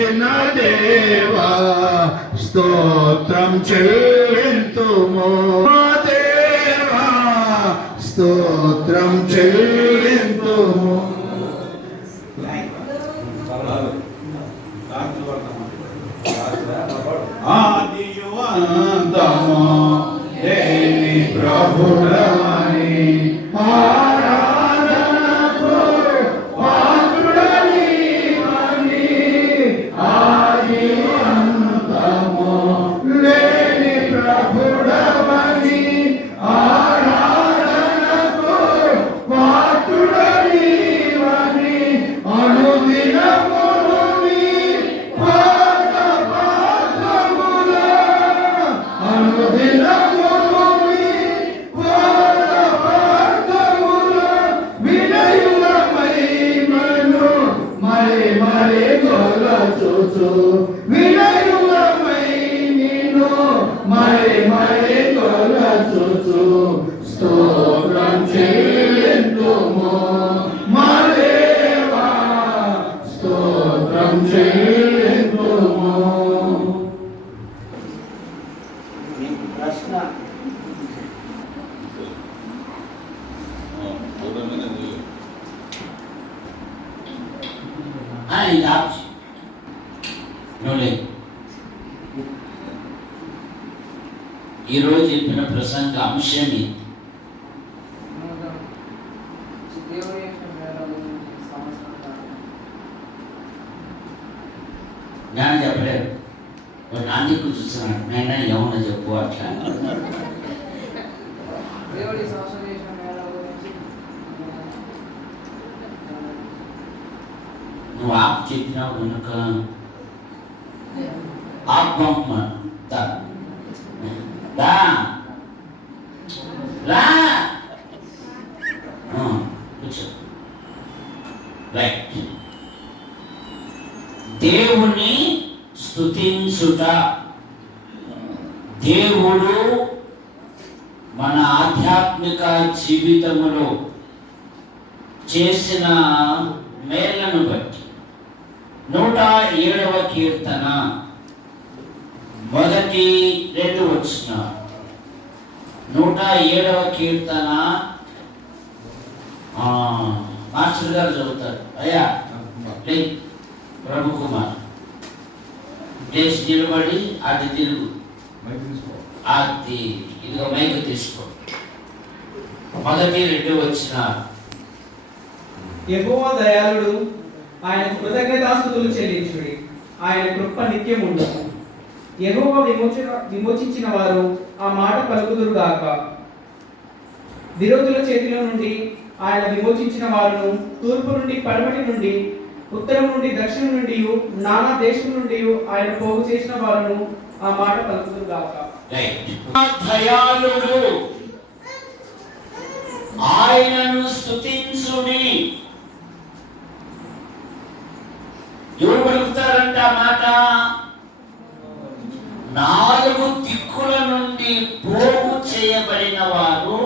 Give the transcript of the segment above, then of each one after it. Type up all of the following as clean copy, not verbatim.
కాచిన దేవా స్తోత్రం చెల్లింతుము దేవా స్తోత్రం చెల్లింతుము. ఆదియు అంతము లేని ప్రభుడని ఆరాధనకు పాత్రుడని ఆదియు అంతము లేని ప్రభుడని ఆరాధనకు పాత్రుడని అనుదినము వినయులమై నిన్ను మరే మరే కొలచుచు స్తోత్రం చెల్లింతుము మా దేవా స్తోత్రం చెల్లింతుము. ప్రశ్న ఈరోజు చెప్పిన ప్రసంగ అంశం నేను చెప్పలేదు. నాన్న చూస్తున్నాడు, నేను ఏమన్నా చెప్పు అట్లా. నువ్వు ఆప్ చెప్పినావు కనుక ఆత్మ రైట్. దేవుని స్తుతించుట. దేవుడు మన ఆధ్యాత్మిక జీవితములో చేసిన మేళ్లను బట్టి 107వ కీర్తన మొదటి 2 వచనాలు. 107వ కీర్తన మాస్టర్ గారు చదువుతారు. అయ్యా ప్రభు కుమార్ ప్లేస్ నిలబడి అది తిరుగు, అది ఇదిగో మైక్ తీసుకో. మొదటి 2 వచనాలు. యెహోవా దయాళుడు, ఆయన కృతజ్ఞతాస్తుతులు చెల్లించుడి, ఆయన కృప నిత్యం ఉండును. యెహోవా విమోచించిన వారు ఆ మాట పలుకుదురు గాక. విరోధుల చేతిలో నుండి ఆయన విమోచించిన వారును, తూర్పు నుండి పడమటి నుండి ఉత్తరం నుండి దక్షిణం నుండి నానా దేశం నుండి ఆయన పోగు చేసిన వారును ఆ మాట పలుకుదురు గాక. దయాళుడు, ఆయనను స్తుతించుడి. ఎవరు పలుకుతారంట మాట? 4 దిక్కుల నుండి పోగు చేయబడిన వారు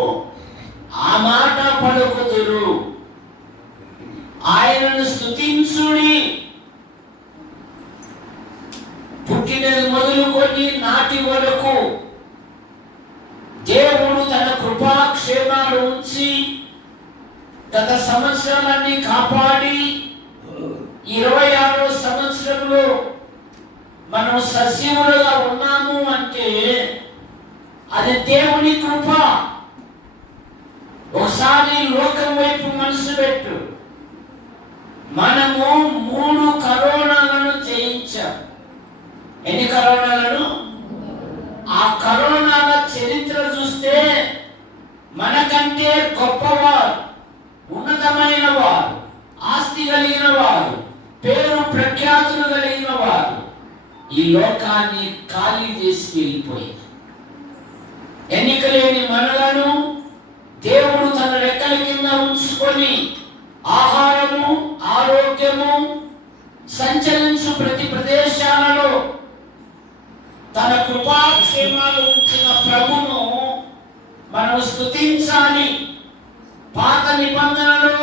ఆ మాట పలుకుదురు. ఆయనను స్తుతించుడి. పుట్టినది మొదలుకొని నాటి వరకు దేవుడు తన కృపాక్షేమాలు ఉంచి గత సంవత్సరాలన్నీ కాపాడి 26వ సంవత్సరంలో మనం సజీవులుగా ఉన్నాము అంటే అది దేవుని కృప. ఒకసారి లోకం వైపు మనసు పెట్టు. మనము 3 కరోనాలను జయించాం. ఎన్ని కరోనాలను? ఆ కరోనాల చరిత్ర చూస్తే మనకంటే గొప్పవారు, ఉన్నతమైన వారు, ఆస్తి కలిగిన వారు, పేరు ప్రఖ్యాతులు కలిగిన వారు ఈ లోకాన్ని ఖాళీ చేసి వెళ్ళిపోయింది. ఎన్నికలేని మనలను దేవుడు తన రెక్కల కింద ఉంచుకొని ఆహారము, ఆరోగ్యము, సంచరించు ప్రతి ప్రదేశాలలో తన కృపాక్షేమాలు ఉంచిన ప్రభును మనం స్తుతించాలి. పాత నిబంధనలో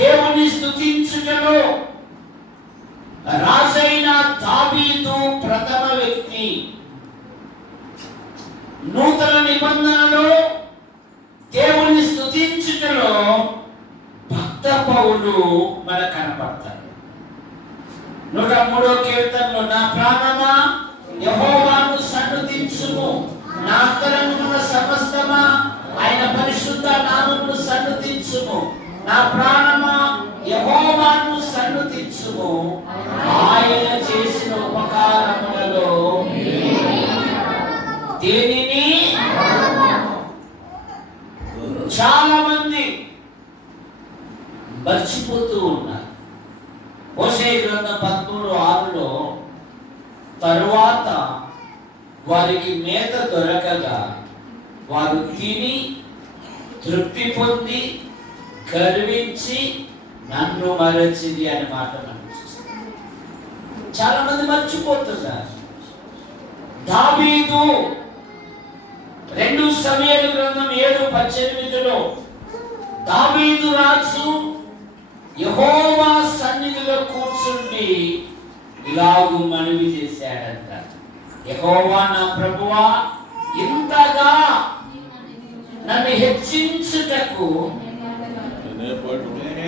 దేవుని స్తుతించుటలో రాజైన నూతన నిబంధనలో దేవుని స్తుతించుటలో భక్త పౌలు మనకు కనపడతాడు. 103వ కీర్తనలో నా ప్రాణమా యెహోవాను సన్నుతించుము, నా అంతరంగమున సమస్తమా ఆయన పరిశుద్ధ నామమును సన్నుతించుము, నా ప్రాణమా యెహోవాను సన్నుతించుము, ఆయన చేసిన ఉపకారములలో దేనిని. చాలా మంది మర్చిపోతూ ఉన్నారు. హోషేయ గ్రంథం 13:6లో తరువాత వారికి మేత దొరకగా వారు తిని తృప్తి పొంది గర్వించి నన్ను మరచిది అనే మాట మనం చూస్తాం. చాలా మంది మర్చిపోతున్నారు. దావీదు 2 సమూయేలు గ్రంథం 7:18లో దావీదు రాజు యెహోవా సన్నిధిలో కూర్చుండి ఇలాగు మనవి చేశాడంట, యెహోవా నా ప్రభువా, ఇంతగా నన్ను హెచ్చించుటకు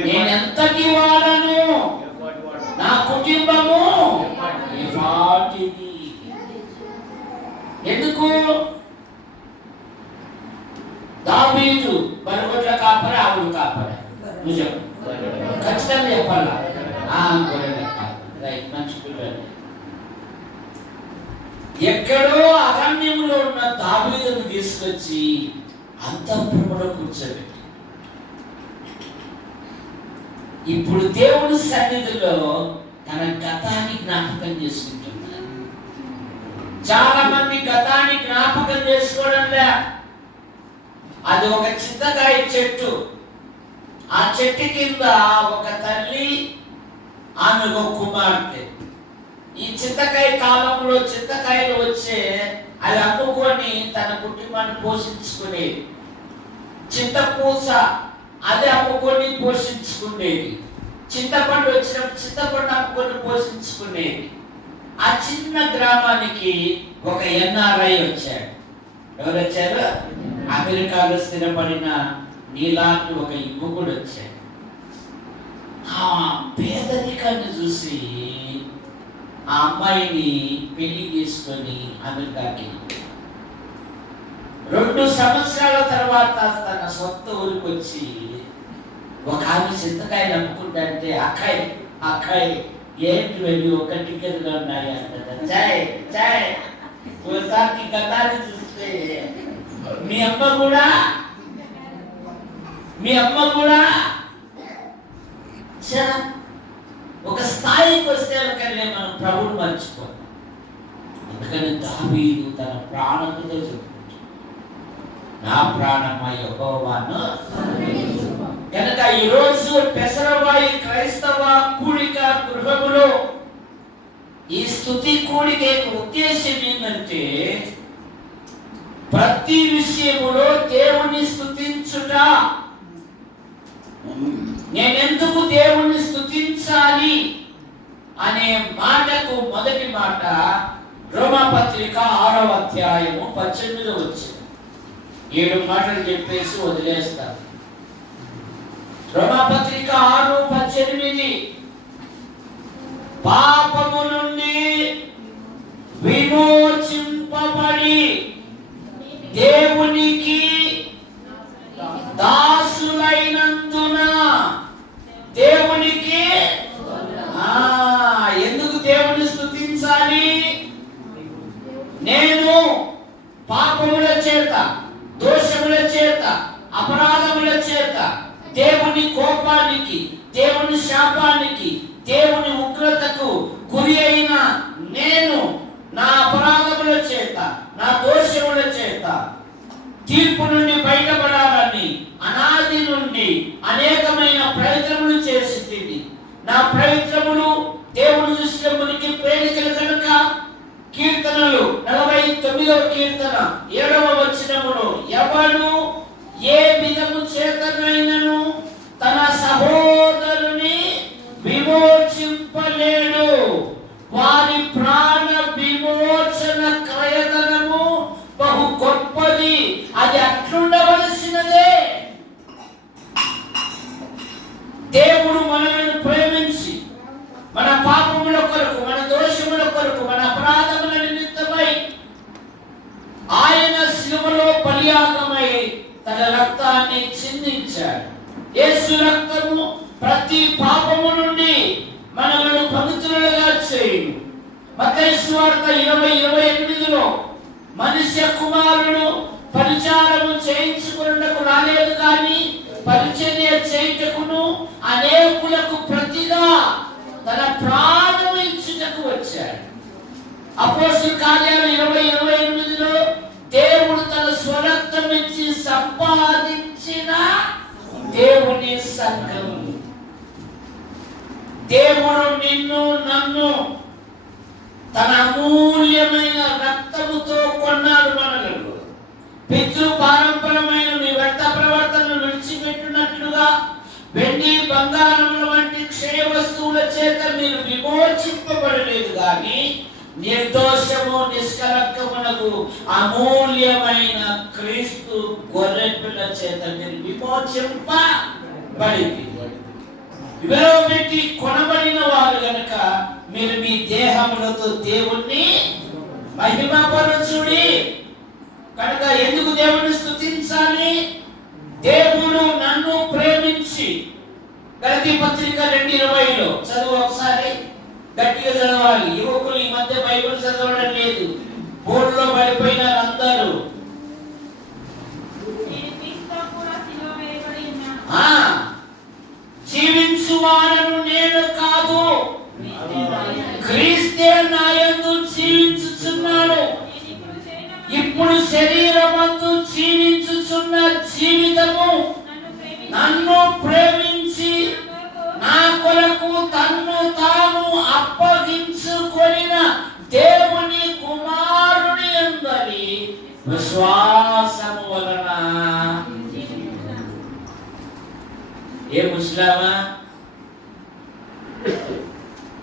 నేనెంతటి వాడను, నా కుటుంబము ఎపాటిది. ఎందుకు? దావీదు బరుగొడ్ల కాపరి, ఆవులు కాపరి. నిజం, ఖచ్చితంగా చెప్పాలా? గొర్రెల కాపరి. రైట్, మంచి పిల్లలు. ఎక్కడో అరణ్యంలో ఉన్న దావీదును తీసుకొచ్చి అంతఃపురములో కూర్చోబెట్టి ఇప్పుడు దేవుని సన్నిధిలో తన గతాన్ని జ్ఞాపకం చేసుకుంటున్నారు. చాలా మంది గతాన్ని జ్ఞాపకం చేసుకోవడంలే. అది ఒక చింతకాయ చెట్టు. ఆ చెట్టు కింద ఒక తల్లి, ఆమె ఒక కుమార్తె. ఈ చింతకాయ కాలంలో చింతకాయలు వచ్చే అది అమ్ముకొని తన కుటుంబాన్ని పోషించుకునేది. చింతపూస అది అమ్ముకొని పోషించుకునేది. చింతపండు వచ్చినప్పుడు చింతపండు అమ్ముకొని పోషించుకునేది. ఆ చిన్న గ్రామానికి ఒక ఎన్ఆర్ఐ వచ్చాడు. ఎవరు వచ్చారు? అమెరికాలో స్థిరపడిన నీలాంటి ఒక యువకుడు వచ్చాడు. ఆ పేదరికాన్ని చూసి ఆ అమ్మాయిని పెళ్లి చేసుకొని అమెరికాకి 2 సంవత్సరాల తర్వాత తన సొంత ఊరికి వచ్చి ఒక ఆమె చింతకాయలు అమ్ముకుంటే అక్కాయి ఏంటి వెళ్ళి ఒక టికెట్గా ఉన్నాయి అంట. చాయ్ చాయ్ ఒకసారి గతాన్ని చూస్తే మీ అమ్మ కూడా ఒక స్థాయికి వస్తే మనం ప్రభువుని మర్చిపోతాం. అందుకని దావీదు తన ప్రాణంతో చెప్పుకుంటాడు, నా ప్రాణమా యెహోవాను. కనుక ఈరోజు పెసరవాయి క్రైస్తవ కూడిక గృహములో ఈ స్తుతి కూడిక ఉద్దేశం ఏంటంటే ప్రతి విషయములో దేవుని స్తుతించుట. నేనెందుకు దేవుణ్ణి స్తుతించాలి అనే మాటకు మొదటి మాట రోమాపత్రిక 6వ అధ్యాయము 18 వచ్చింది. 7 మాటలు చెప్పేసి వదిలేస్తాను. రోమాపత్రిక 6:18 పాపము నుండి విమోచింపబడి దేవునికి దాసులైనందున దేవునికి ఎందుకు దేవుని స్తుతించాలి? నేను పాపముల చేత, దోషముల చేత, అపరాధముల చేత దేవుని కోపానికి, దేవుని శాపానికి, దేవుని ఉగ్రతకు గురి అయిన నేను నా అపరాధముల చేత, నా దోషముల చేత తీర్పు నుండి బయటపడాలని అనాది నుండి అనేకమైన ప్రయత్నములు చేసి తిని నా ప్రయత్నములు దేవుని దృష్టిలో మునికి ప్రేరికలు కనుక కీర్తనలు 49వ కీర్తన 7వ వచనములో ఎవడు ఏ విధము చేతనైనను తన సహోదరుని విమోచింపలేడు, వారి ప్రాణ విమోచన క్రయధనము బహు గొప్ప కొరకు, మన అపరాధముల నిమిత్తమై ఆయన శిలువలో బలియాగమై తన రక్తాన్ని చిందించాడు. యేసు రక్తము ప్రతి పాపము నుండి మనలను పవిత్రులుగా చేయును. మత్తయి సువార్త 20:28లో మనుష్య కుమారుడు పరిచారము చేయించుకున్నకు రాలేదు కానీ పరిచర్య చేయుటకును అనేకులకు ప్రతిగా తన ప్రాణము ఇచ్చుటకు వచ్చాడు. అపోస్తలుల కార్యాలు 20:28లో దేవుడు తన స్వరక్తం ఇచ్చి సంపాదించిన దేవుని సంఘం. దేవుడు నిన్ను నన్ను తన అమూల్యమైన రక్తముతో కొన్నాడు. మనలను పితృ పారంపరమైన మీ వ్యర్థ ప్రవర్తనను విడిచిపెట్టినట్లుగా వెండి బంగారముల వంటి క్షయ వస్తువుల చేత మీరు విమోచింపబడలేదు కానీ నిర్దోషము నిష్కలంకమునకు అమూల్యమైన క్రీస్తు గొర్రెపిల్ల చేత మీరు విమోచింపబడింది. విలువ పెట్టి కొనబడిన వారు గనక మీరు మీ దేహములతో దేవుణ్ణి మహిమపరచుడి. కనుక ఎందుకు దేవుని స్తుతించాలి? దేవుడు నన్ను ప్రేమించి, గలతీ పత్రిక 2:20లో చదువు ఒకసారి గట్టిగా చదవాలి. యువకులు ఈ మధ్య బైబిల్ చదవడం లేదు, బోర్డులో పడిపోయినారు అందరూ. జీవించువాడను నేను కాదు, క్రీస్తే నాయందు జీవించుచున్నాడు. ఇప్పుడు శరీరమందు జీవించుచున్న జీవితము నన్ను ప్రేమించి నా కొరకు తన్ను తాను అప్పగించుకొనిన దేవుని కుమారుని యందలి విశ్వాసము వలన. ఏ ముస్లామా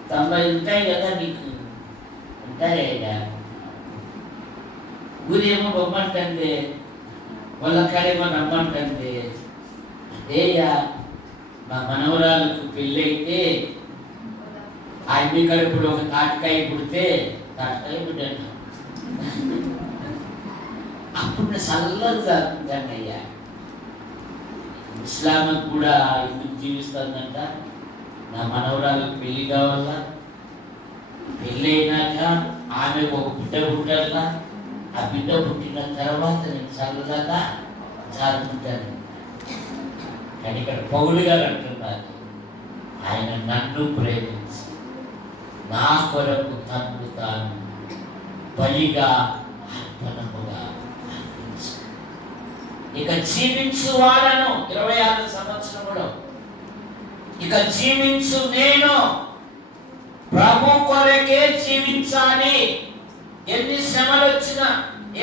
90 ఉంటాయి కదా నీకు, ఉంటాయా? ఊరేమో బొమ్మంటే వాళ్ళ కాడేమో నమ్మంటే, అదేయా మా మనవరాలకు పెళ్ళైతే ఆ ఇంటి కడుపులో ఒక తాటికాయ పుడితే తాటికాయ పుట్టాను అప్పుడు చల్లగా అయ్యా. ఇస్లాం కూడా ఎందుకు జీవిస్తుందంట? నా మనవరాలకు పెళ్లి కావాలా, పెళ్ళి అయినాక ఆమె ఒక బిడ్డ పుట్టాలా, ఆ బిడ్డ పుట్టిన తర్వాత నేను చల్లగా చాలుకుంటాను. కానీ ఇక్కడ పౌలు గారు అంటున్నారు, ఆయన నన్ను ప్రేమించి నా కొరకు తన్ను తాను బలిగా అర్పణముగా అర్పించాడు. ఇక జీవించు వాడను 26 సంవత్సరములో ఇక జీవించు నేను ప్రభు కొరకే జీవించాలి. ఎన్ని శ్రమలు వచ్చినా,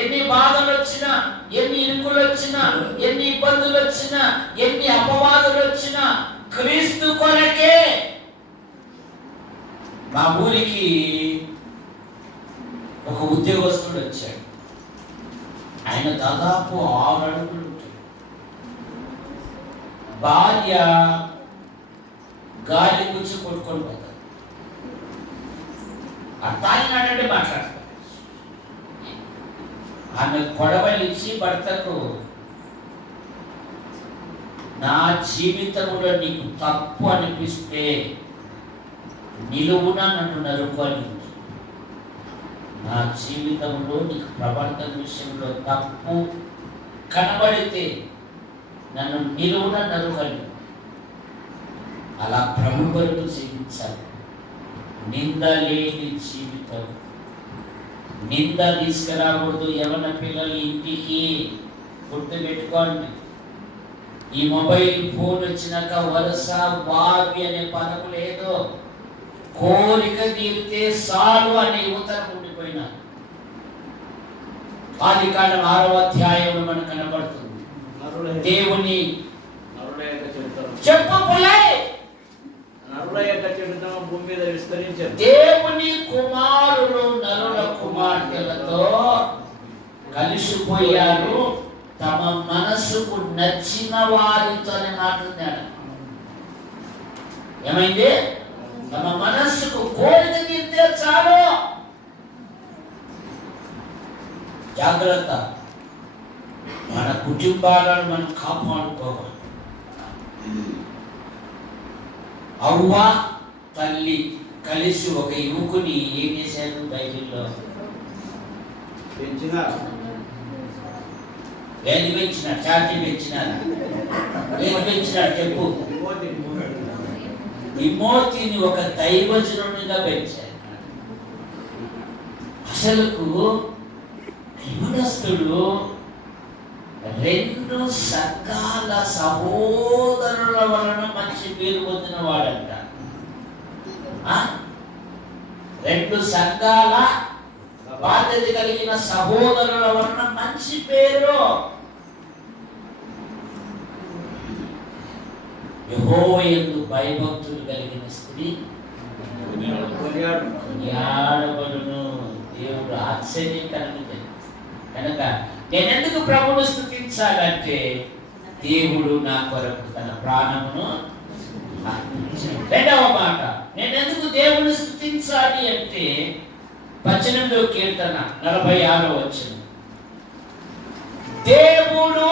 ఎన్ని బాధలు వచ్చినా, ఎన్ని ఇరుకులు వచ్చినా, ఎన్ని ఇబ్బందులు వచ్చినా, ఎన్ని అపవాదులు వచ్చినా క్రీస్తు కొరకే. మా ఊరికి ఒక ఉద్యోగస్తుడు వచ్చాడు. ఆయన దాదాపు 6 అడుగులు ఉంటాడు. భార్య గాలి గుచ్చి కొట్టుకొని పోతాడు. అర్థాయినాడంటే మాట్లాడతాడు. ఆమె కొడవలిచ్చి భర్తకు, నా జీవితంలో నీకు తప్పు అనిపిస్తే నిలువున నన్ను నరుకొని, నా జీవితంలో నీకు ప్రవర్తన విషయంలో తప్పు కనబడితే నన్ను నిలువున నరుకొని. అలా ప్రభు కొరకు జీవించాలి. నింద లేని జీవితం, నింద తీసుకురాకూడదు. యవన పిల్లలు ఇంటికి గుర్తుపెట్టుకోండి, ఈ మొబైల్ ఫోన్ వచ్చినాక వలస వావి అనే పదము లేదు. కోరిక తీరితే చాలు అనే యువతరం ఉండిపోయినారు. ఆదికాండం 6వ అధ్యాయంలో మనకు కనబడుతుంది. దేవుని చెప్పు భూమి మీద విస్తరించారు. దేవుని కుమారులు నరుల కుమార్తెలతో కలిసిపోయారు, తమ మనసుకు నచ్చిన వారితోనే మాట్లాడాడు. ఏమైంది? తమ మనస్సుకు కోరిక తీరితే చాలు, జాగ్రత్త. మన కుటుంబాలను మనం కాపాడుకోవాలి. అవ్వ తల్లి కలిసి ఒక యువకుని ఏం చేశారు బైబిల్లో? ఏది పెంచినారు? ఛార్జీ పెంచినారా? ఏది పెంచినారు చెప్పు? తిమోతిని ఒక దైవజనునిగా పెంచారు. అసలుకు యవనస్తుడు 2 సంఘాల సహోదరుల వలన మంచి పేరు పొందిన వాడంట. 2 సంఘాల బాధ్యత కలిగిన సహోదరుల వలన మంచి పేరు. యెహోవా యందు భయభక్తులు కలిగిన స్త్రీ కొనియాడబడును. దేవుడు ఆశ్చర్యకరమైన కనుక నేనెందుకు ప్రభువును స్తుతించాలంటే దేవుడు నా కొరకు తన ప్రాణమును అర్పించాడు. 2వ మాట, నేనెందుకు దేవుని స్తుతించాలి అంటే 18వ కీర్తన 46వ వచనం, దేవుడు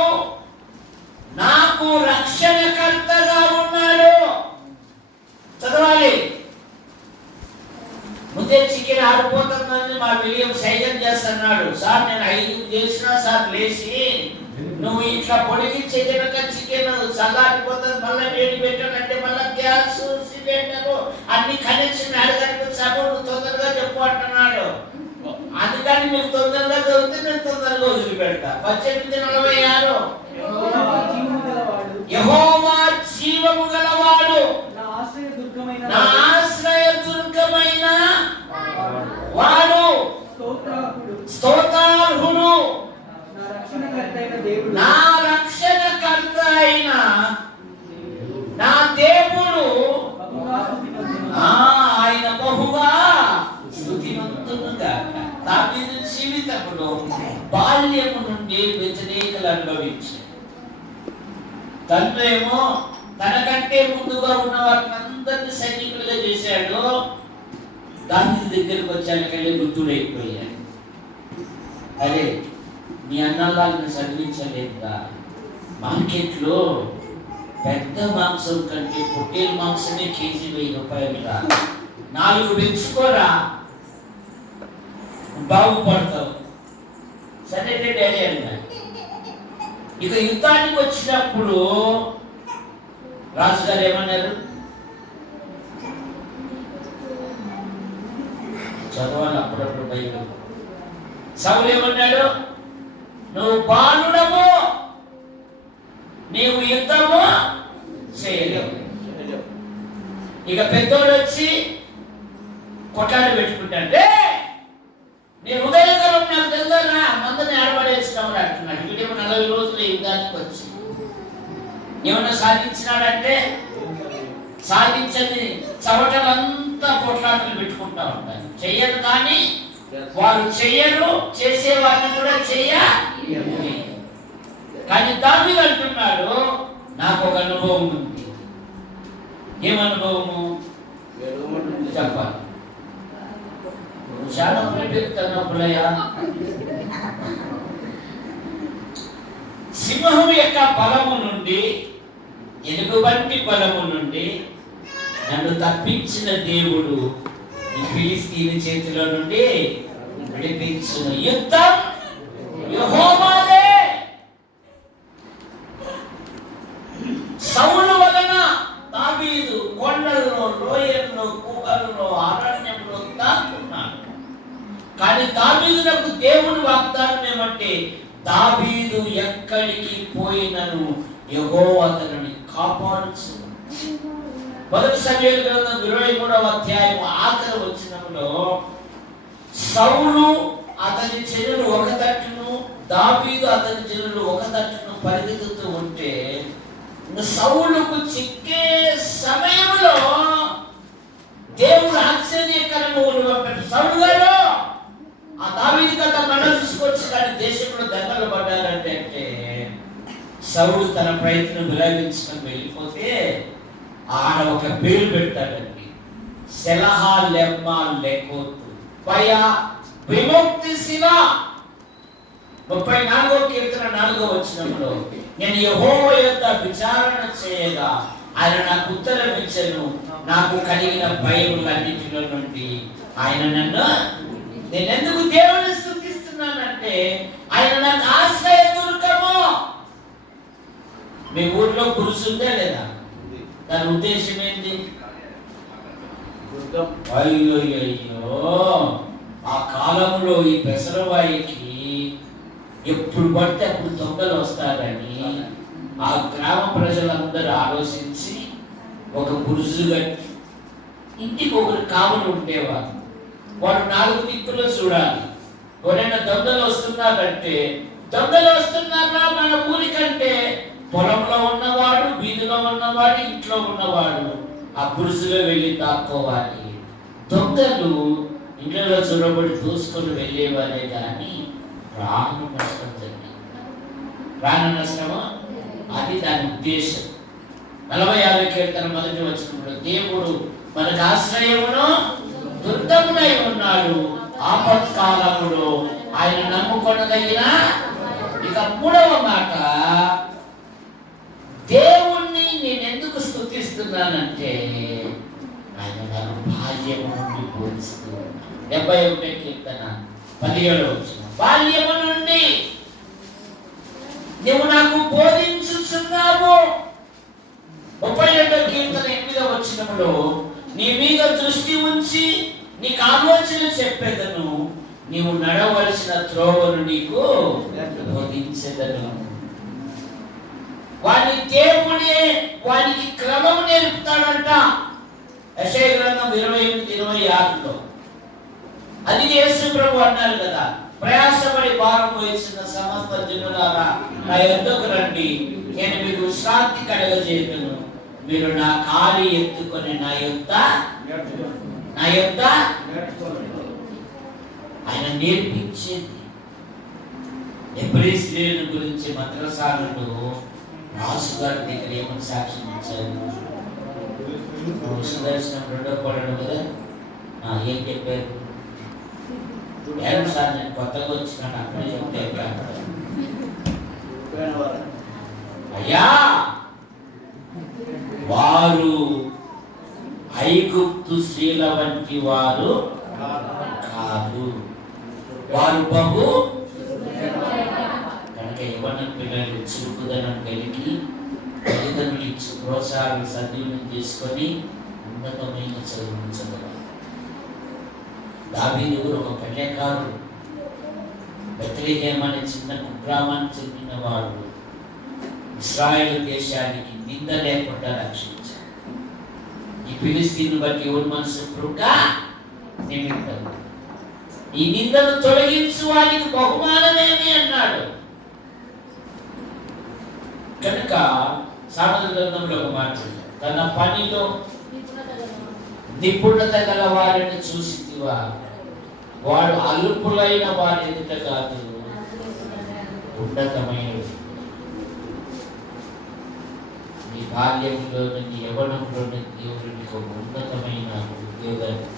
నాకు రక్షణకర్తగా ఉన్నాడు. చదవాలి. ముందే చికెన్ ఆడిపోతుందని మా విలియం సైజన్ చేస్తున్నాడు. సార్ నేను 5 చేసినా సార్ లేచి నువ్వు ఇట్లా పొడిగించే కనుక చికెన్ చల్లారిపోతుంది, మళ్ళీ వేడి పెట్టానంటే మళ్ళీ గ్యాస్ సిలిండర్ అన్ని కనెక్షన్ అడగనిపించాము. నువ్వు తొందరగా చెప్పు అంటున్నాడు. అందుకని మీరు తొందరగా చదివితే నేను తొందరగా వదిలిపెడతా. 18:46 యెహోవా జీవము గలవాడు, నా ఆశ్రయ దుర్గమైన వాడు, స్తోత్రార్హుడు, నా రక్షణకర్త అయిన నా దేవుడు ఆయన బహుగా స్తుతిమంతుడుగా. దావీదు జీవితంలో బాల్యము నుండి వ్యతిరేకలు అనుభవించాడు. తండ్రి ఏమో తనకంటే ముందుగా ఉన్న వారిని అందరినీ సైనికులుగా చేశాడు. దావీదు దగ్గరికి వచ్చాకళ్ళే వృద్ధుడైపోయాడు. అరే మీ అన్నల్లాగా చదివించలేదుగా. మార్కెట్లో పెద్ద మాంసం కంటే పొట్టేలు మాంసమే కేజీ 1000 రూపాయలుగా. 4 పెంచుకోరా, బాగుపడతావు. సరే డాడీ అన్నా. ఇక యుద్ధానికి వచ్చినప్పుడు రాజుగారు ఏమన్నారు? చదవాలి అప్పుడప్పుడు బైబిల్. సౌలు ఏమన్నాడు? నువ్వు బాలుడము, నీవు యుద్ధము చేయలేవు. ఇక పెద్దోడు వచ్చి కొట్లాడి పెట్టుకుంటాడే, నేను ఉదయకాలం నాకు తెలుదా మందని ఏర్పడేసినామని అంటున్నాడు. వీడేమో 40 రోజులు యుద్ధానికి వచ్చి ఏమన్నా సాధించినాడంటే సాధించని చవటలంతా కొట్లాటలు పెట్టుకుంటా ఉంటారు. చెయ్యరు కానీ వారు చెయ్యరు, చేసే వారిని కూడా కానీ దావీదు అంటున్నాడు నాకు ఒక అనుభవం ఉంది. ఏమనుభవము చెప్పాలి? చాలా పెట్టుకున్నప్పుడయ్యా, సింహం యొక్క బలము నుండి, ఎలుగుబంటి బలము నుండి నన్ను తప్పించిన దేవుడు ఈ ఫిలిస్తీని చేతిలో నుండి విడిపించిన. యుద్ధం యెహోవాదే. సౌలు వలన దావీదు కొండల్లో, లోయల్లో, గుహల్లో, అరణ్యంలో దాక్కున్నాడు. కానీ దావీదునకు దేవుని వాగ్దానం ఏమంటే దావీదు ఎక్కడికి పోయినను యెహోవా అతనిని కాపాడుచు. 1 సమూయేలు గ్రంథం 23వ అధ్యాయం ఆఖరి వచనంలో సౌలు అతని జనులు ఒక తట్టును, దావీదు అతని జనులు ఒక తట్టును పరిగెత్తుతూ ఉంటే సౌలుకు చిక్కే సమయంలో దేవుడు ఆశ్చర్యకరమైన పంపాడు. సౌలు గారు ఆ దావీదు కథ మళ్ళీ చూసుకొచ్చి కానీ దేశంలో దెబ్బలు పడ్డారంటే సౌలు తన ప్రయత్నం విరామించుకొని వెళ్ళిపోతే ఆడ ఒక పేరు పెడతాడండి, సెలహా లెమ్మా లెకోతు భయ విముక్తి శివ. 34వ కీర్తన 4వ వచనంలో నేను యెహోవా యొద్ద విచారణ చేయగా ఆయన నాకు ఉత్తరం ఇచ్చెను, నాకు కలిగిన భయములన్నిటిలో నుండి ఆయన నన్ను. నేను ఎందుకు దేవుని స్తుతిస్తున్నానంటే ఆయన నాకు ఆశ్రయ దుర్గము. మీ ఊర్లో గురుసు ఉందా లేదా? దాని ఉద్దేశం ఏంటి? అయ్యో అయ్యో, ఆ కాలంలో ఈ పెసరవాయికి ఎప్పుడు పడితే అప్పుడు దొంగలు వస్తారని ఆ గ్రామ ప్రజలందరూ ఆలోచించి ఒక గురుసు కట్టి ఇంటికి ఒకరు కావలు ఉండేవారు. వాడు 4 దిక్కులు చూడాలి. ఎవరైనా దొంగలు వస్తున్నారంటే, దొంగలు వస్తున్నారా మన ఊరికంటే పొలంలో ఉన్నవాడు, వీధిలో ఉన్నవాడు, ఇంట్లో ఉన్నవాడు ఆ గురుసులో వెళ్ళి దాక్కోవాలి. దొంగలు ఇంట్లో చూడబడి దూసుకొని వెళ్ళేవారే కానీ ప్రాణ నష్టం జరిగింది. ప్రాణ నష్టము అది దాని ఉద్దేశం. 46వ కీర్తన 1వ వచనంలో దేవుడు మనకు ఆశ్రయమును దుర్గమునై ఉన్నాడు, ఆపత్కాలములో ఆయన నమ్ముకొనదగిన. ఇక 3వ మాట, దేవుణ్ణి నేను ఎందుకు స్తుతిస్తున్నానంటే ఆయన నాకు బాల్యము నుండి బోధిస్తూ. 71వ కీర్తన 17వ వచనం, బాల్యము నుండి నువ్వు నాకు బోధించుచున్నావు. 32వ కీర్తన 8వ వచనంలో నీ మీద దృష్టి ఉంచి నీకు ఆలోచన చెప్పేదను, నీవు నడవలసిన త్రోవను నీకు బోధించేదను. వాని దేవుడే వానికి క్రమము నేర్పుతాడంట. యెషయా గ్రంథం 28:26లో అది యేసు ప్రభు అన్నారు కదా, ప్రయాసపడి భారం మోసిన సమస్త జనులారా నా యొద్దకు రండి, నేను మీకు విశ్రాంతి కలగజేయుదును. మీరు నా కాలి ఎత్తుకొని నా యొద్ద ఆయన నేర్పించేది. ఎబ్రీ స్త్రీలను గురించి మద్రసాలలో రాసు గారి దగ్గర ఏమని సాక్ష్యం ఇచ్చారు? సుదర్శనం 2వ పడను కదా, ఏం చెప్పారు? సార్ నేను కొత్తగా వచ్చినాను అక్కడే చెప్తే, అయ్యా వారు ఐగుప్తు స్త్రీల వంటి వారు కాదు, వారు బహు. కనుక యవ్వన పిల్లలు చురుకుదనం కలిగి తల్లిదండ్రులు ఇచ్చి ప్రోత్సాహం సద్వినియోగం చేసుకొని ఉన్నతమైన చదువును చదవాలి. దావీదు ఒక కన్యకారుడు, బెత్లెహేమ్ అనే చిన్న కుగ్రామానికి చెందిన వాడు. ఇశ్రాయేలు దేశానికి నింద లేకుండా రక్షించాడు. ఈ ఫిలిస్తీన్ను బట్టి ఎవరి మనసు పురుగా నిమిత్తం ఈ నిందను తొలగించు వారికి బహుమానమేమి అన్నాడు. కనుక సామెతల గ్రంథంలో ఒక మాట, తన పనిలో నిపుణత గల వారిని చూసితివా, వాడు అల్పులైన వారి ఎదుట కాదు ఉన్నతమైన. నీ బాల్యంలో నీ యవ్వనంలో దేవుడికి ఒక ఉన్నతమైన ఉద్యోగాన్ని,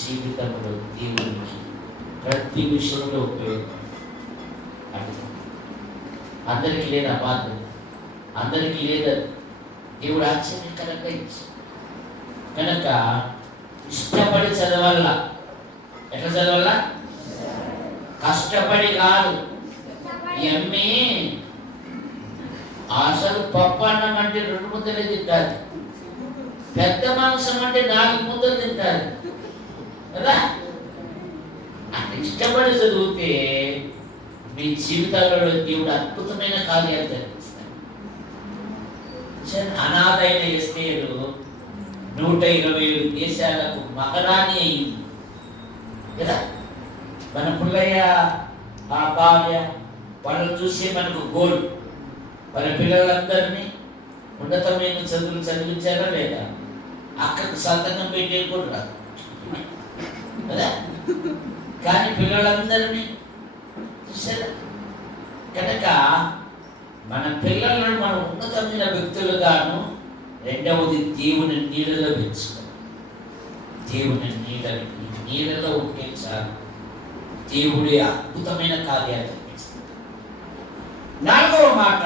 జీవితంలో దేవునికి ప్రతి విషయంలో ఉపయోగం. అందరికీ లేదా బాధ్యత, అందరికీ లేదా దేవుడు ఆశ్చర్యకరంగా ఇచ్చి. కనుక ఇష్టపడి చదవాల. ఎట్లా చదవాల? కష్టపడి కాదు. ఎమ్మె అసలు పప్పు అన్నం అంటే 2 ముద్దలే తింటారు, పెద్ద మాంసం అంటే 4 ముద్దలు తింటారు కదా. అట్లా ఇష్టపడి చదివితే మీ జీవితాలలో దేవుడు అద్భుతమైన కార్యాలు జరిగిస్తాడు. అనాథైన ఎస్తేరు 127 దేశాలకు మహారాణి అయింది కదా. మన పుల్లయ్య ఆ భార్య వాళ్ళని చూసి మనకు గోల్. మన పిల్లలందరినీ ఉన్నతమైన చదువులు చదివించారా లేదా? అక్కకు సంతకం పెట్టే కూడా రాదు కదా. కానీ పిల్లలందరినీ చూసారా. కనుక మన పిల్లలను మనం ఉన్నతమైన వ్యక్తులుగాను, రెండవది దేవుని నీడలో పెంచుకోవాలి. దేవుని నీడలో ఉంటే చాలు. దేవుడి అద్భుతమైన కార్యాలు జరిగిస్తాడు. 4వ మాట,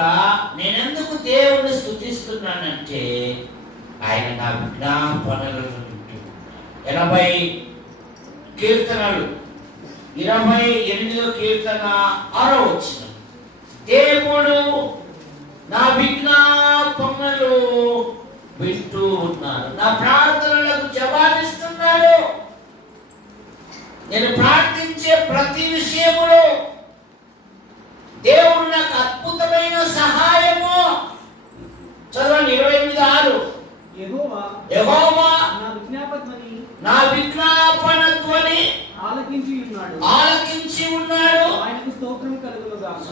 నేనెందుకు దేవుడిని స్తుతిస్తున్నానంటే ఆయన నా విజ్ఞాపనలను వింటున్నాడు. 80 కీర్తనలు 28వ కీర్తన 6వ వచనం, దేవుడు నా విజ్ఞాపనలు వింటూ ఉన్నాడు, నా ప్రార్థనలకు జవాబిస్తున్నాడు. నేను ప్రార్థించే ప్రతి విషయములో దేవుడు నాకు అద్భుతమైన సహాయము. చదవండి 28:6, యెహోవా నా విజ్ఞాపన ధ్వని ఆలకించి ఉన్నాడు. ఆయనకు స్తోత్రం కలుగునుగాక.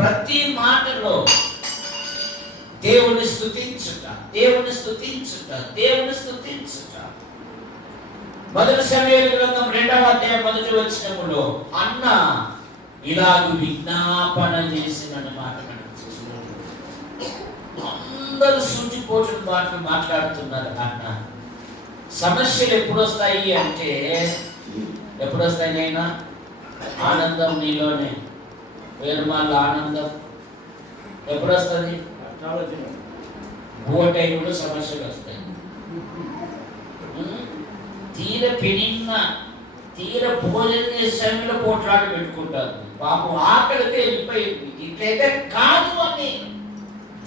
ప్రతి మాటలో దేవుని స్తుతించుట, దేవుని స్తుతించుట, దేవుని స్తుతించుట. 1 సమూయేలు గ్రంథం 2వ అధ్యాయం 1వ వచనములో అన్న ఇలాగ విజ్ఞాపన చేసిన మాట అందరూ సూచిపోటు మాటలు మాట్లాడుతున్నారు. అన్న సమస్యలు ఎప్పుడు వస్తాయి అంటే, ఎప్పుడు వస్తాయి నైనా? ఆనందం నీలోనే, వేరుమాల ఆనందం ఎప్పుడు వస్తుంది? బోటై కూడా సమస్యలు వస్తాయి. తీర పెనిన్న తీర భోజనం చేసే సమయంలో పోట్లాట పెట్టుకుంటారు. పాపం ఆకలితో వెళ్ళిపోయింది. ఇట్లయితే కాదు అని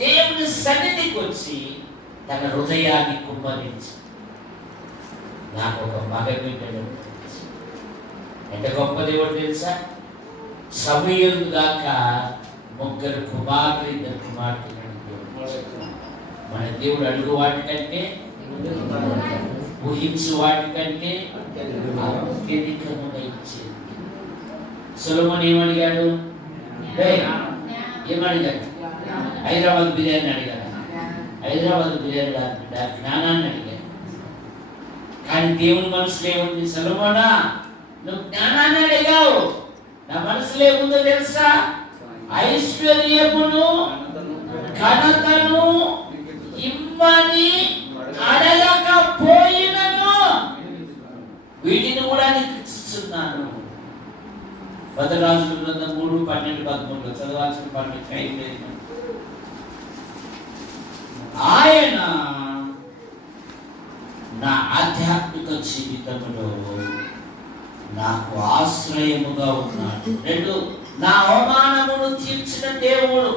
దేవుని సన్నిధికి వచ్చి తన హృదయాన్ని కుమ్మరించి, నాకు ఒక మగ బిడ్డను, ఎంత గొప్ప దేవుడు తెలుసా? సమూయేలు దాకా 3 కుమారులు 2 కుమార్తెలు. మన దేవుడు అడుగు వాటికంటే, ఊహించు వాటికంటే అత్యధికముగా ఇచ్చేది. సొలొమోను ఏమడిగాడు? ఏమడిగాడు? హైదరాబాద్ బిర్యానీ అడిగాడు. హైదరాబాద్ బిర్యానీ జ్ఞానాన్ని అడిగాడు. కానీ దేవుని మనసులో ఏముంది? సొలొమోనా, నువ్వు జ్ఞానాన్ని అడిగావు, నా మనసులో ఏముందో తెలుసా? ఐశ్వర్యమును ఘనతను ఇమ్మని అడగకపోయినను వీటిని కూడా నీకు ఇస్తున్నాను. 10 రాజుల గ్రంథం 3:12-13 చదవాల్సిన పండుగ అయిపోయింది. ఆయన నా ఆధ్యాత్మిక జీవితంలో నాకు ఆశ్రయముగా ఉన్నాడు. 2, నా అవమానమును తీర్చిన దేవుడు.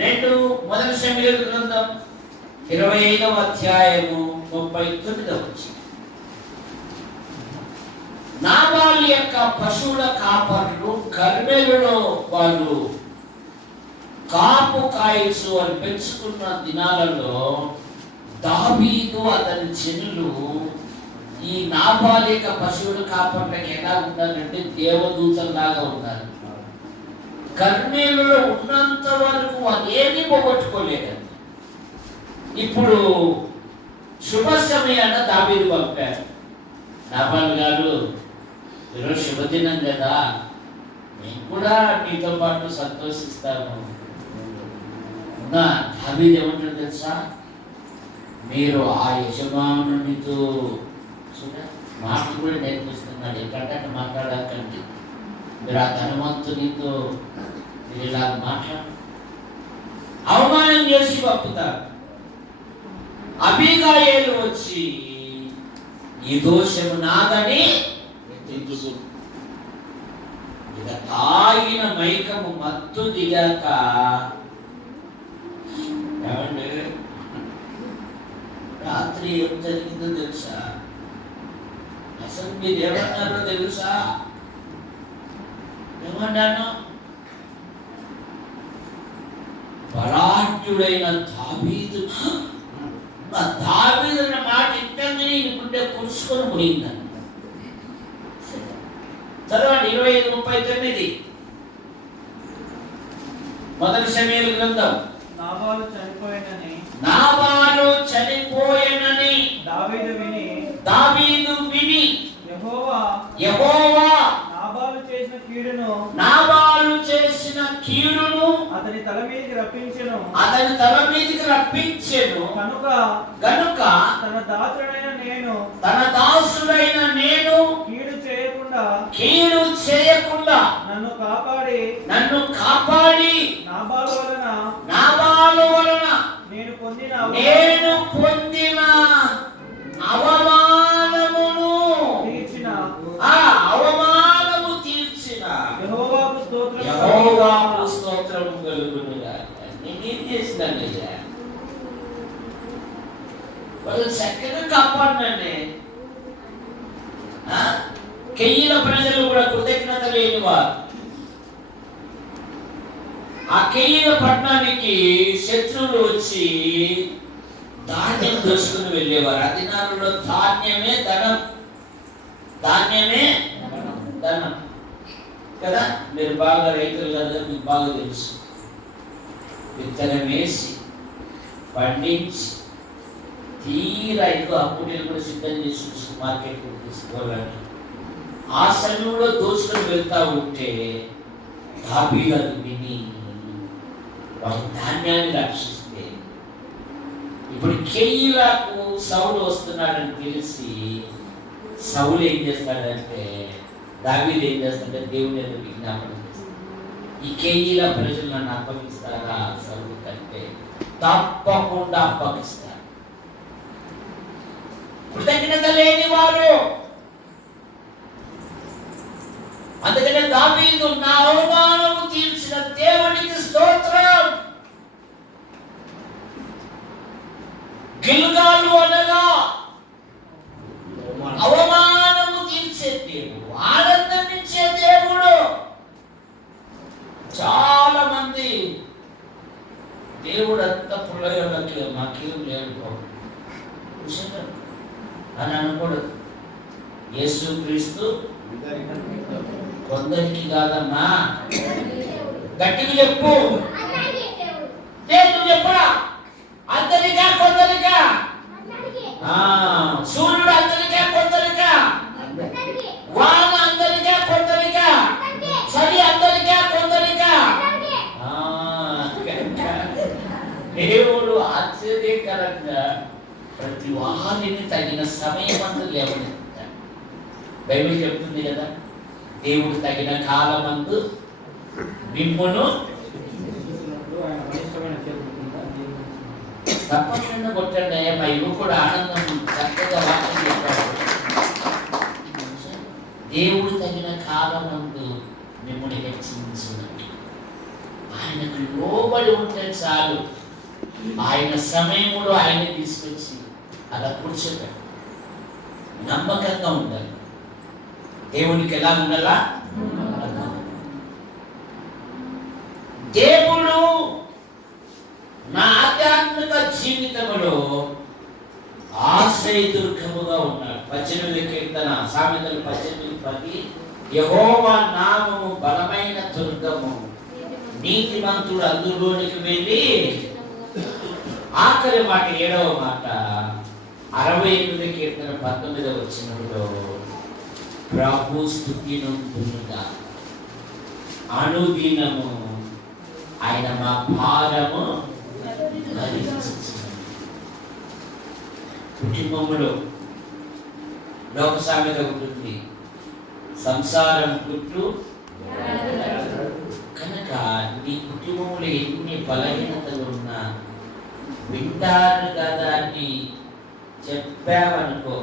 2 1 సమూయేలు గ్రంథం 25వ అధ్యాయము 39వ వచనం, నాబాలు యొక్క పశువుల కాపరులు కర్మెలులో వారు కాపు కాయసు అని పెంచుకున్న దినాలలో దావీదు అతని జనులు ఈ నాబాలు యొక్క పశువుల కాపరులకు ఎలా ఉన్నారంటే దేవదూతల్లాగా ఉన్నారు. కర్మేలులో ఉన్నంత వరకు వాళ్ళు ఏమీ పోగొట్టుకోలేదండి. ఇప్పుడు శుభ సమయాన దావీదు పంపారు. నాబాలు గారు, ఈరోజు శుభదినం కదా, నేను కూడా నీతో పాటు సంతోషిస్తాను. దావీదు ఏమంటాడు తెలుసా? మీరు ఆ యజమానునితో మాటలు కూడా నేర్పిస్తున్నాడు. ఎక్కడంటే మాట్లాడకండి, మీరు ఆ ధనవంతునితో మీరు ఇలాగ మాట్లాడు, అవమానం చేసి పంపుతారు. అబీగాయేలు వచ్చి ఈ దోషము నాదని ఇక తాగిన మైకము మత్తు దిగాక, ఏమండి రాత్రి ఏం జరిగిందో తెలుసా? అసలు మీరు ఏమన్నారో తెలుసా? ఏమన్నాను? బలాఢ్యుడైన దావీదు, దావీదు అన్న మాట ఇంటనే ఇనుకుంటే కురుసుకొని పోయిందని. చదవండి 25:39 1 సమూయేలు గ్రంథం. నాబాలు చనిపోయినని దావీదు విని యెహోవా నాబాలు చేసిన కీడును అతని తల మీదకి రప్పించెను. కనుక తన దాసుడైన నేను కీడు చేయకుండా కాపాడి నాబాలు వలన నేను పొందిన అవమానమును అవమానము తీర్చిన యెహోవాకు స్తోత్రము కలుగునుగాక. నేనేం చేసినానయ్యా? వాళ్ళు చక్కగా కాపాడినండి. కెయ్యిల ప్రజలు కూడా కృతజ్ఞత లేని వారు. ఆ కెయ్యిల పట్టణానికి శత్రువులు వచ్చి ధాన్యం దోసుకుని వెళ్ళేవారు. ఆ దినాలలో ధాన్యమే ధనం, ధాన్యమే ధనం కదా. మీరు బాగా రైతులు కదా, మీకు బాగా తెలుసు. విత్తనం వేసి పండించి తీరా ఎక్కువ అప్పుడీలు కూడా సిద్ధం చేసి మార్కెట్కి తీసుకోవాలని ఆ సమయంలో దోచుకొని వెళ్తా ఉంటే దావీదు విని వాళ్ళ ధాన్యాన్ని రక్షిస్తే, ఇప్పుడు కెయ్యిలకు సౌలు వస్తున్నాడని తెలిసి సౌలు ఏం చేస్తాడంటే, దావీదు ఏం చేస్తాడంటే దేవుని యొక్క విజ్ఞాపన చేస్తాడు. ఈ కెయ్యిల ప్రజలు నన్ను అప్పగిస్తారా సౌలు కంటే? తప్పకుండా అప్పగిస్తారు. కృతజ్ఞత లేని వారు. అందుకనే దావీదు నా అవమానము తీర్చిన దేవునికి స్తోత్రం. గిల్గాలు అనగా అవమానము తీర్చే దేవుడు, ఆనందించే దేవుడు. చాలా మంది దేవుడు అంత పుల్లయ్యకి మాకేం లేదు అని అనకూడదు. యేసుక్రీస్తు కొందరికి కాదమ్మా, గట్టిగా చెప్పు. లేదు చెప్పరా? అందరికా కొందరికా? సూర్యుడు అందరికా కొందరికా? వాన అందరికా కొందరికా? చలి అందరికా కొందరికా? దేవుడు ఆశ్చర్యకరంగా ప్రతి వారిని తగిన సమయమందు లేవనెత్తాడు. బైబిల్ చెప్తుంది కదా, దేవుడు తగిన కాలమందు మిమ్మును తప్పకుండా కొట్టండి. మా యువకుడు ఆనందం చక్కగా వాక్యం చెప్పాడు. దేవుడు తగిన కాలమందు మిమ్మల్ని హెచ్చించినట్టు ఆయనకు లోబడి ఉంటే చాలు. ఆయన సమయంలో ఆయన తీసుకొచ్చి అలా కూర్చోబెట్టాడు. నమ్మకంగా ఉండాలి. దేవునికి ఎలా ఉండాలా? దేవుడు నా ఆధ్యాత్మిక జీవితంలో ఆశ్రయదుర్గముగా ఉన్నాడు. 18వ కీర్తన, సామెతలు 18:10, యెహోవా నామము బలమైన దుర్గము, నీతిమంతుడు అందులోనికి వెళ్ళి. ఆఖరి మాట 7వ మాట 68వ కీర్తన 19వ వచనంలో ప్రభు స్తుతిను దునుగా అనుదినము ఆయన మా భారము భరించుచున్నాడు. కుటుంబములో లోక సామెత ఉంటుంది, సంసారం పుట్టు. కనుక నీ కుటుంబంలో ఎన్ని బలహీనతలు ఉన్నా వింటారు కదా అని చెప్పావనుకో,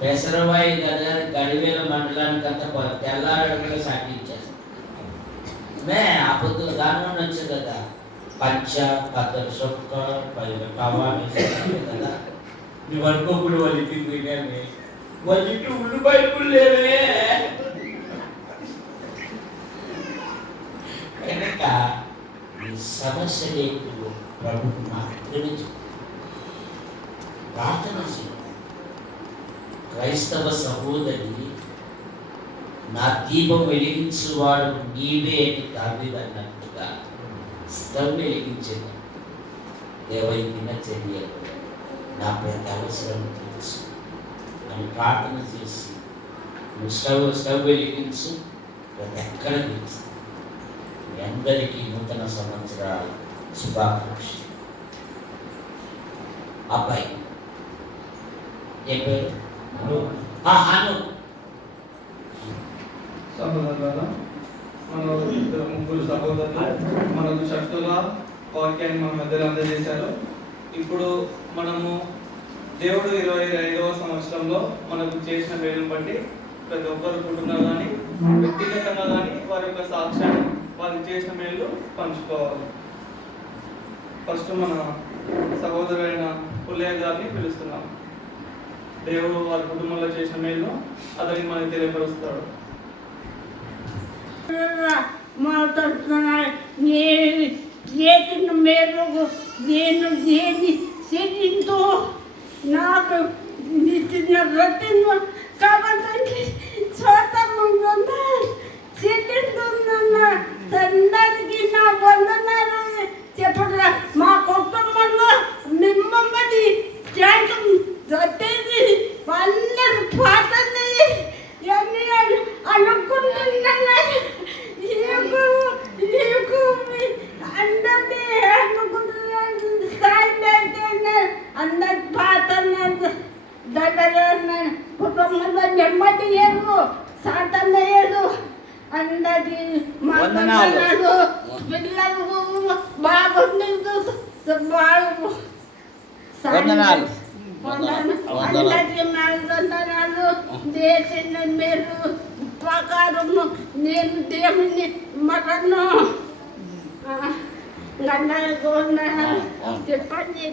పెసరవాయి కదా గడివేల మండలానికి అంతా తెల్లారడుగులు సాటించేస్తాం. ఆ పొద్దున దాని నుంచి కదా పంచ పద్దరు సొక్క టవా కదా. నువ్వు అనుకోకుండా వాళ్ళ ఇంటికి పోయినామే, వాళ్ళ ఇంటి ఉళ్ళు బయటకులు లేవే. కనుక ఈ సమస్య లేదు, ప్రభుత్వం మాత్రమే ప్రార్థన చేయాలి. క్రైస్తవ సహోదరి, నా దీపం వెలిగించువాడు నీవే అని దావీదు అన్నట్టుగా స్టవ్ వెలిగించేది. దేవైన చర్య నా ప్రతి అవసరం తెలుసు అని ప్రార్థన చేసి నువ్వు స్టవ్ వెలిగించు, ప్రతి ఎక్కడ తెలుసు. మీ అందరికీ నూతన సంవత్సరాల శుభాకాంక్షలు. అబ్బాయి ఏ పేరు? సహోదరులారా, మన ముగ్గురు సహోదరులు మనకు చక్కగా వాక్యాన్ని మన మధ్యలో అందజేశారు. ఇప్పుడు మనము దేవుడు 25వ సంవత్సరంలో మనకు చేసిన మేలును బట్టి ప్రతి ఒక్కరు కుటుంబంలో కానీ వ్యక్తిగతంగా కానీ వారి యొక్క సాక్ష్యాన్ని వారికి చేసిన మేలు పంచుకోవాలి. ఫస్ట్ మన సహోదరుడైన పుల్లయ్య గారిని పిలుస్తున్నాం. దేవుడు వారి కుటుంబంలో చేసిన మేలు అతనికి మనకి తెలియపరుస్తాడు. చేసిన మేరకు నేను దేని చెల్లింతో నాకు ఇచ్చిన రొట్టెను కాబట్టి చోటముందున్న చెల్లిందున్న తండ్రికి నా వందనాలు చెప్పగా మా కుటుంబంలో నిమ్మది త్యాగం రొట్టెది అందరూ పాటని అన్నీ అనుకుంటున్నాను. అందరి పాటలు కుటుంబంలో నెమ్మది లేదు, సాధన లేదు. అందరి వందనాలు. పిల్లలు బాగుండదు, బాగు వందనాలు. అందరికీ వందనాలు. చేసిన మీరు ప్రకారము నేను దేవుని మరను చెప్పండి.